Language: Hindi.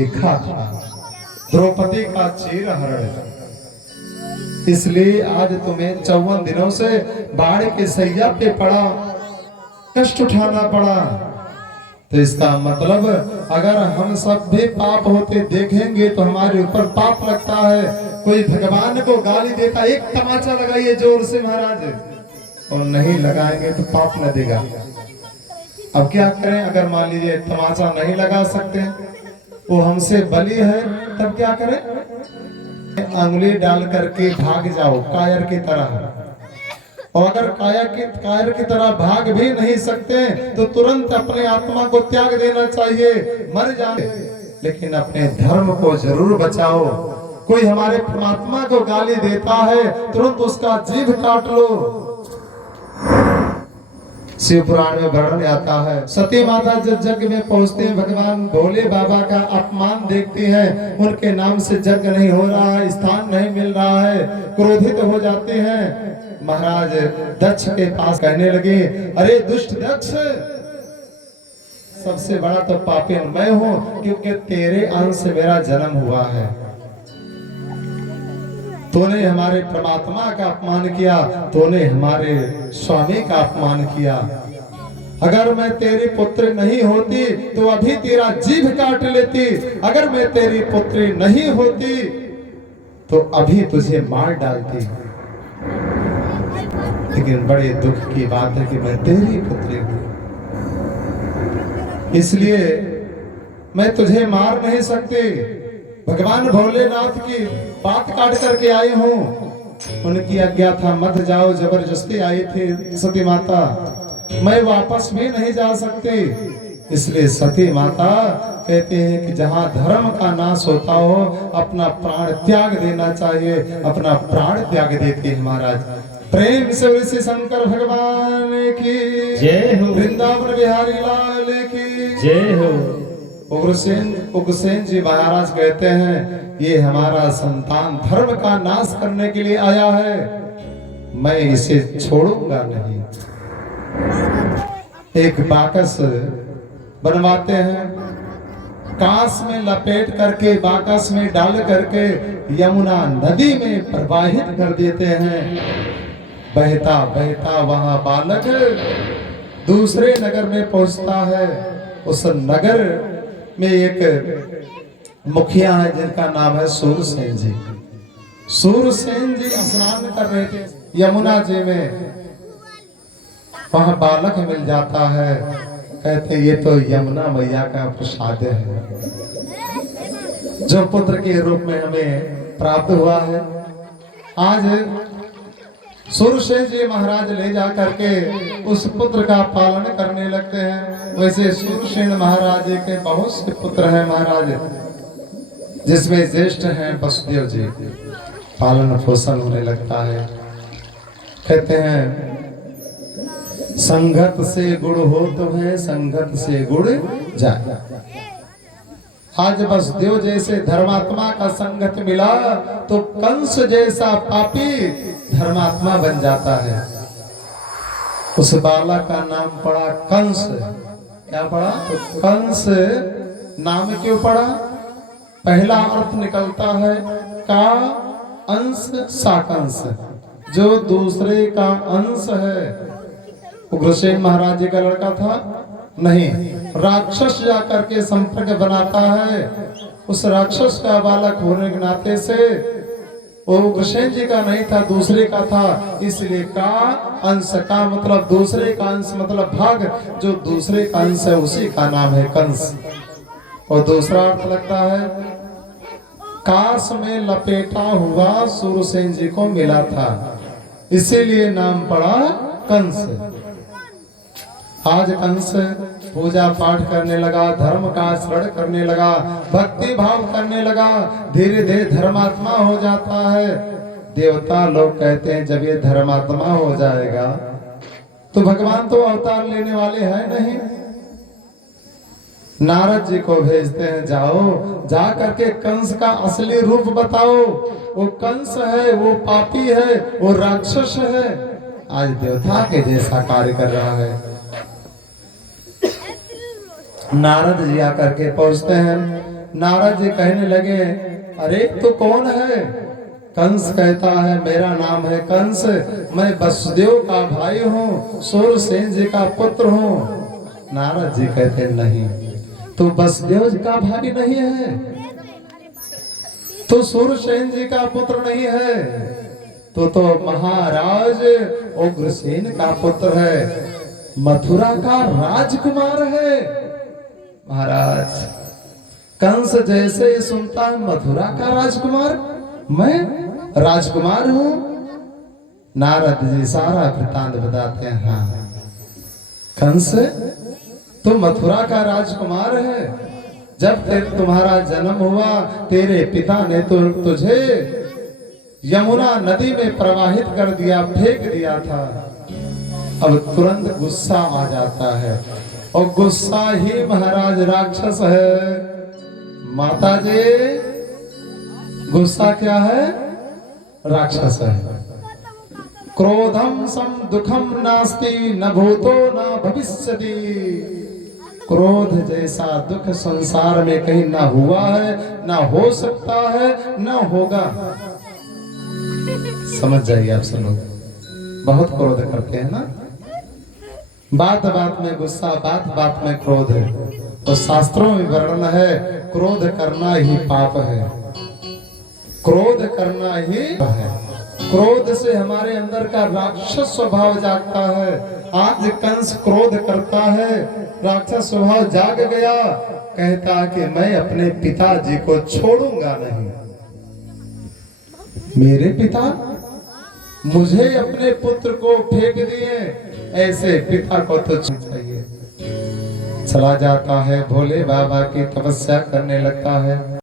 देखा था, द्रौपदी का चीरहरण। इसलिए आज तुम्हें 54 दिनों से बाढ़ के सैया पे पड़ा, कष्ट उठाना पड़ा। तो इसका मतलब अगर हम सब भी पाप होते देखेंगे तो हमारे ऊपर पाप लगता है। कोई भगवान को गाली देता, एक तमाचा लगाइए जोर से महाराज, और नहीं लगाएंगे तो पाप लगेगा। अब क्या करें, अगर मान लीजिए तमाचा नहीं लगा सकते, वो हमसे बली है, तब क्या करें? अंगुली डाल करके भाग जाओ कायर की तरह। और अगर कायर की तरह भाग भी नहीं सकते तो तुरंत अपने आत्मा को त्याग देना चाहिए, मर जाए, लेकिन अपने धर्म को जरूर बचाओ। कोई हमारे परमात्मा को गाली देता है, तुरंत उसका जीभ काट लो। शिव पुराण में वर्णन आता है, सती माता जब यज्ञ में पहुंचते हैं, भगवान भोले बाबा का अपमान देखते हैं, उनके नाम से यज्ञ नहीं हो रहा है, स्थान नहीं मिल रहा है, क्रोधित हो जाते हैं। महाराज दक्ष के पास कहने लगे, अरे दुष्ट दक्ष, सबसे बड़ा तो पापी मैं हूँ, क्योंकि तेरे अंश से मेरा जन्म हुआ है। तूने हमारे परमात्मा का अपमान किया, तूने हमारे स्वामी का अपमान किया। अगर मैं तेरी पुत्री नहीं होती तो अभी तेरा जीभ काट लेती, अगर मैं तेरी पुत्री नहीं होती तो अभी तुझे मार डालती। लेकिन बड़े दुख की बात है कि मैं तेरी पुत्री हूं, इसलिए मैं तुझे मार नहीं सकती। भगवान भोलेनाथ की बात काट करके आई हूँ, उनकी आज्ञा था मत जाओ, जबरदस्ती आई थी सती माता, मैं वापस भी नहीं जा सकती। इसलिए सती माता कहते हैं कि जहाँ धर्म का नाश होता हो अपना प्राण त्याग देना चाहिए, अपना प्राण त्याग देती है। महाराज प्रेम से ऋषि शंकर भगवान की जय हो, वृंदावन बिहारी लाल की जय हो। उग्रसेन जी महाराज कहते हैं, ये हमारा संतान धर्म का नाश करने के लिए आया है, मैं इसे छोड़ूंगा नहीं। एक बाकस बनवाते हैं, कांस में लपेट करके बाकस में डाल करके यमुना नदी में प्रवाहित कर देते हैं। बहता बहता वहां बालक दूसरे नगर में पहुंचता है। उस नगर में एक मुखिया है जिनका नाम है सूरसेन जी। सूरसेन जी स्नान कर रहे थे यमुना जी में, वहां बालक मिल जाता है। कहते ये तो यमुना मैया का प्रसाद है, जो पुत्र के रूप में हमें प्राप्त हुआ है। आज सूरसेन जी महाराज ले जा करके उस पुत्र का पालन करने लगते हैं। वैसे सूरसेन महाराज के बहुत से पुत्र हैं महाराज, जिसमें ज्येष्ठ हैं वसुदेव जी। पालन पोषण होने लगता है। कहते हैं संगत से गुण हो तो है, संगत से गुण जाए। आज वसुदेव जैसे धर्मात्मा का संगत मिला तो कंस जैसा पापी धर्मात्मा बन जाता है। उस बालक का नाम पड़ा कंस। क्या पड़ा? तो कंस नाम क्यों पड़ा? पहला अर्थ निकलता है का अंश साकंस, जो दूसरे का अंश है। उग्रसेन महाराज जी का लड़का था नहीं, राक्षस जाकर के संपर्क बनाता है। उस राक्षस का बालक होने के नाते से वो उग्रसेन जी का नहीं था, दूसरे का था। इसलिए का अंश, का मतलब दूसरे का अंश मतलब भाग, जो दूसरे का अंश है उसी का नाम है कंस। और दूसरा अर्थ लगता है काश में लपेटा हुआ सूरसेन जी को मिला था, इसीलिए नाम पड़ा कंस। आज कंस पूजा पाठ करने लगा, धर्म का आचरण करने लगा, भक्ति भाव करने लगा, धीरे धीरे धर्मात्मा हो जाता है। देवता लोग कहते हैं जब ये धर्मात्मा हो जाएगा तो भगवान तो अवतार लेने वाले हैं नहीं। नारद जी को भेजते हैं, जाओ जा करके कंस का असली रूप बताओ। वो कंस है, वो पापी है, वो राक्षस है, आज देवता के जैसा कार्य कर रहा है। नारद जी आकर के पहुंचते हैं, नारद जी कहने लगे, अरे तू कौन है? कंस कहता है, मेरा नाम है कंस, मैं वसुदेव का भाई हूँ, सूरसेन जी का पुत्र हूँ। नारद जी कहते, नहीं, तू वसुदेव जी का भाई नहीं है, तू सूरसेन जी का पुत्र नहीं है, तो महाराज उग्रसेन का पुत्र है, मथुरा का राजकुमार है। महाराज कंस जैसे सुनता है, मथुरा का राजकुमार, मैं राजकुमार हूं। नारद जी सारा वृतांत बताते हैं। हाँ, कंस तो मथुरा का राजकुमार है। जब तुम्हारा जन्म हुआ, तेरे पिता ने तो तुझे यमुना नदी में प्रवाहित कर दिया, फेंक दिया था। अब तुरंत गुस्सा आ जाता है, और गुस्सा ही महाराज राक्षस है। माता जी, गुस्सा क्या है? राक्षस है। क्रोधम सम दुखम नास्ति, न भूतो न भविष्यति। क्रोध जैसा दुख संसार में कहीं ना हुआ है, ना हो सकता है, ना होगा। समझ जाइए आप सब लोग। बहुत क्रोध करते हैं ना, बात बात में गुस्सा, बात बात में क्रोध है। तो शास्त्रों में वर्णन है, क्रोध करना ही पाप है, क्रोध करना ही है। क्रोध से हमारे अंदर का राक्षस स्वभाव जागता है। आज कंस क्रोध करता है, राक्षस स्वभाव जाग गया, कहता कि मैं अपने पिताजी को छोड़ूंगा नहीं। मेरे पिता मुझे अपने पुत्र को फेंक दिए, ऐसे पिता को तो चाहिए। चला जाता है, भोले बाबा की तपस्या करने लगता है।